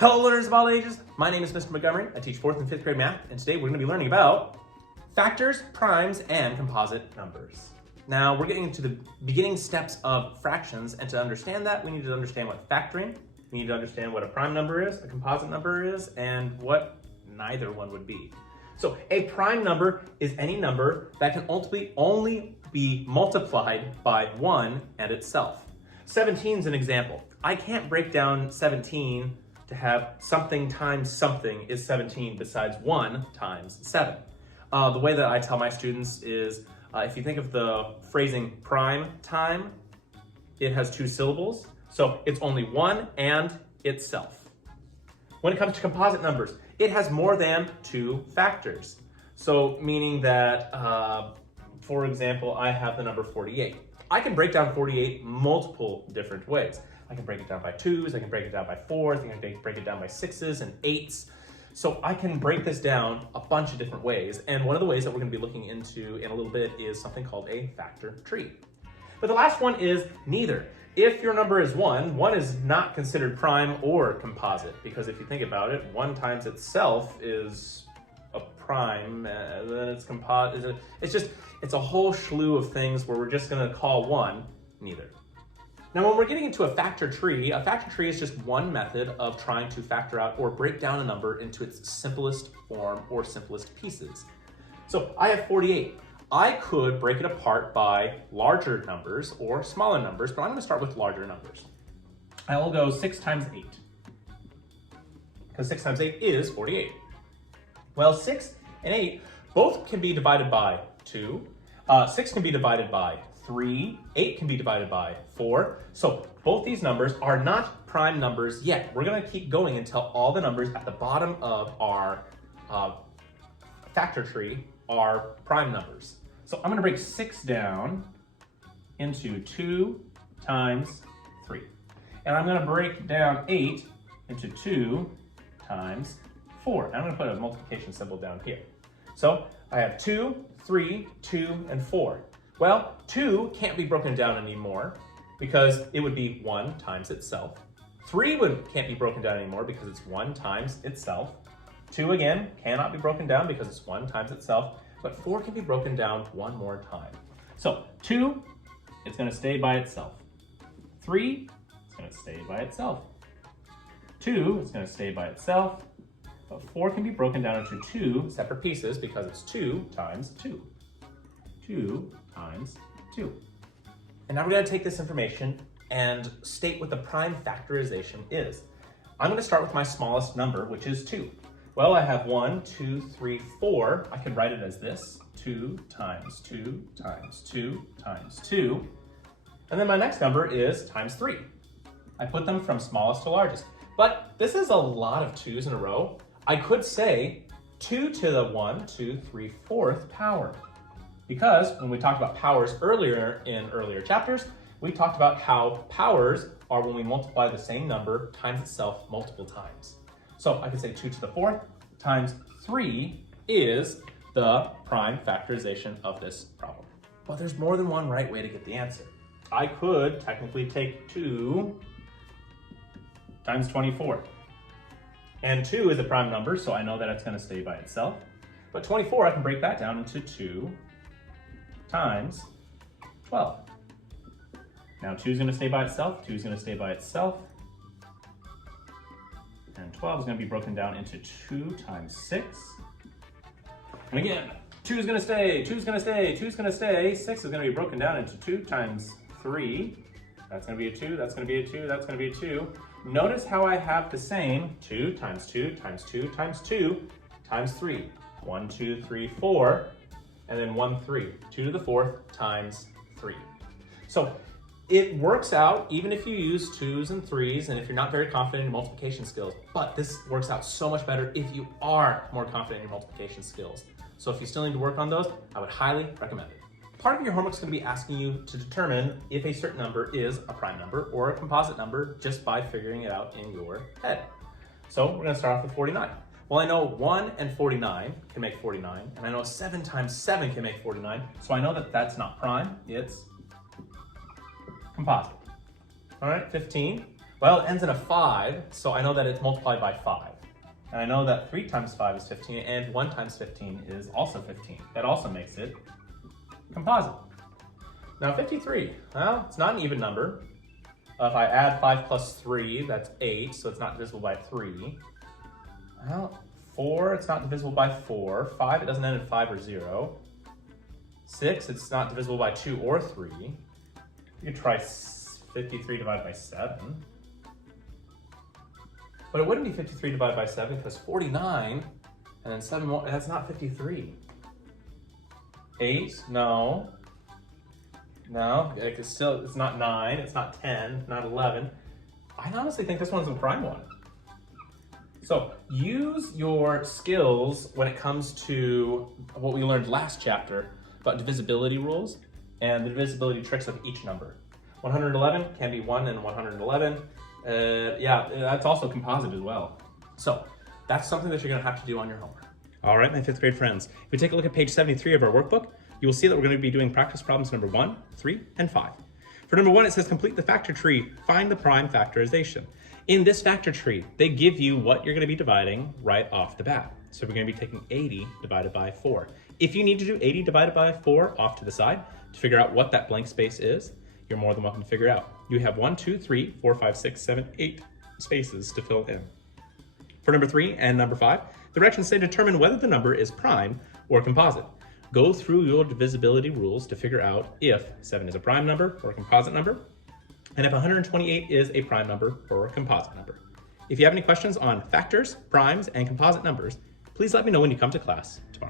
Hello learners of all ages, my name is Mr. Montgomery. I teach 4th and 5th grade math, and today we're going to be learning about factors, primes, and composite numbers. Now we're getting into the beginning steps of fractions, and to understand that we need to understand what factoring, we need to understand what a prime number is, a composite number is, and what neither one would be. So a prime number is any number that can ultimately only be multiplied by 1 and itself. 17 is an example. I can't break down 17 to have something times something is 17 besides 1 times 7. The way that I tell my students is, if you think of the phrasing prime time, it has 2 syllables, so it's only 1 and itself. When it comes to composite numbers, it has more than 2 factors. So meaning that, for example, I have the number 48. I can break down 48 multiple different ways. I can break it down by 2s, I can break it down by 4s, I can break it down by 6s and 8s. So I can break this down a bunch of different ways. And one of the ways that we're going to be looking into in a little bit is something called a factor tree. But the last one is neither. If your number is 1, 1 is not considered prime or composite, because if you think about it, 1 times itself is a prime, and then it's composite. It's a whole slew of things where we're just going to call 1 neither. Now, when we're getting into a factor tree is just one method of trying to factor out or break down a number into its simplest form or simplest pieces. So I have 48. I could break it apart by larger numbers or smaller numbers, but I'm going to start with larger numbers. I will go 6 times 8, because 6 times 8 is 48. Well, 6 and 8 both can be divided by 2. 6 can be divided by 3, 8 can be divided by 4. So both these numbers are not prime numbers yet. We're going to keep going until all the numbers at the bottom of our factor tree are prime numbers. So I'm going to break 6 down into 2 times 3. And I'm going to break down 8 into 2 times 4. And I'm going to put a multiplication symbol down here. So I have 2, 3, 2, and 4. Well, 2 can't be broken down anymore because it would be 1 times itself. 3 can't be broken down anymore because it's 1 times itself. 2 again cannot be broken down because it's 1 times itself, but 4 can be broken down one more time. So 2, it's going to stay by itself. 3, it's going to stay by itself. 2, it's going to stay by itself, but 4 can be broken down into 2 separate pieces because it's 2 times 2. 2 times 2. And now we're going to take this information and state what the prime factorization is. I'm going to start with my smallest number, which is 2. Well, I have 1, 2, 3, 4. I can write it as this: 2 times 2 times 2 times 2. And then my next number is times 3. I put them from smallest to largest. But this is a lot of 2's in a row. I could say 2 to the 1, 2, 3, 4th power. Because when we talked about powers earlier in earlier chapters, we talked about how powers are when we multiply the same number times itself multiple times. So I could say 2 to the 4th times 3 is the prime factorization of this problem. But there's more than one right way to get the answer. I could technically take 2 times 24. And 2 is a prime number, so I know that it's going to stay by itself. But 24, I can break that down into 2 times 12. Now 2 is going to stay by itself, 2 is going to stay by itself, and 12 is going to be broken down into 2 times 6. And again, 2 is going to stay, 2 is going to stay, 2 is going to stay, 6 is going to be broken down into 2 times 3. That's going to be a 2, that's going to be a 2, that's going to be a 2. Notice how I have the same 2 times 2 times 2 times 2 times 3. 1, 2, 3, 4. And then 1, 3, 2 to the 4th times 3. So it works out even if you use 2's and 3's and if you're not very confident in multiplication skills, but this works out so much better if you are more confident in your multiplication skills. So if you still need to work on those, I would highly recommend it. Part of your homework is going to be asking you to determine if a certain number is a prime number or a composite number just by figuring it out in your head. So we're going to start off with 49. Well, I know 1 and 49 can make 49, and I know 7 times 7 can make 49, so I know that that's not prime, it's composite. All right, 15. Well, it ends in a 5, so I know that it's multiplied by 5. And I know that 3 times 5 is 15, and 1 times 15 is also 15. That also makes it composite. Now 53, well, it's not an even number. If I add 5 plus 3, that's 8, so it's not divisible by 3. Well, 4, it's not divisible by 4. 5, it doesn't end in 5 or 0. 6, it's not divisible by 2 or 3. You could try 53 divided by 7. But it wouldn't be 53 divided by 7 because 49 and then 7 more, that's not 53. 8, no. No, it's not 9, it's not 10, not 11. I honestly think this one's a prime one. So use your skills when it comes to what we learned last chapter about divisibility rules and the divisibility tricks of each number. 111 can be 1 and 111. Yeah, that's also composite as well. So that's something that you're gonna have to do on your homework. All right, my 5th grade friends. If we take a look at page 73 of our workbook, you will see that we're going to be doing practice problems number 1, 3, and 5. For number 1, it says complete the factor tree, find the prime factorization. In this factor tree, they give you what you're going to be dividing right off the bat. So we're going to be taking 80 divided by 4. If you need to do 80 divided by 4 off to the side to figure out what that blank space is, you're more than welcome to figure out. You have 1, 2, 3, 4, 5, 6, 7, 8 spaces to fill in. For number 3 and number 5, the directions say determine whether the number is prime or composite. Go through your divisibility rules to figure out if 7 is a prime number or a composite number, and if 128 is a prime number or a composite number. If you have any questions on factors, primes, and composite numbers, please let me know when you come to class tomorrow.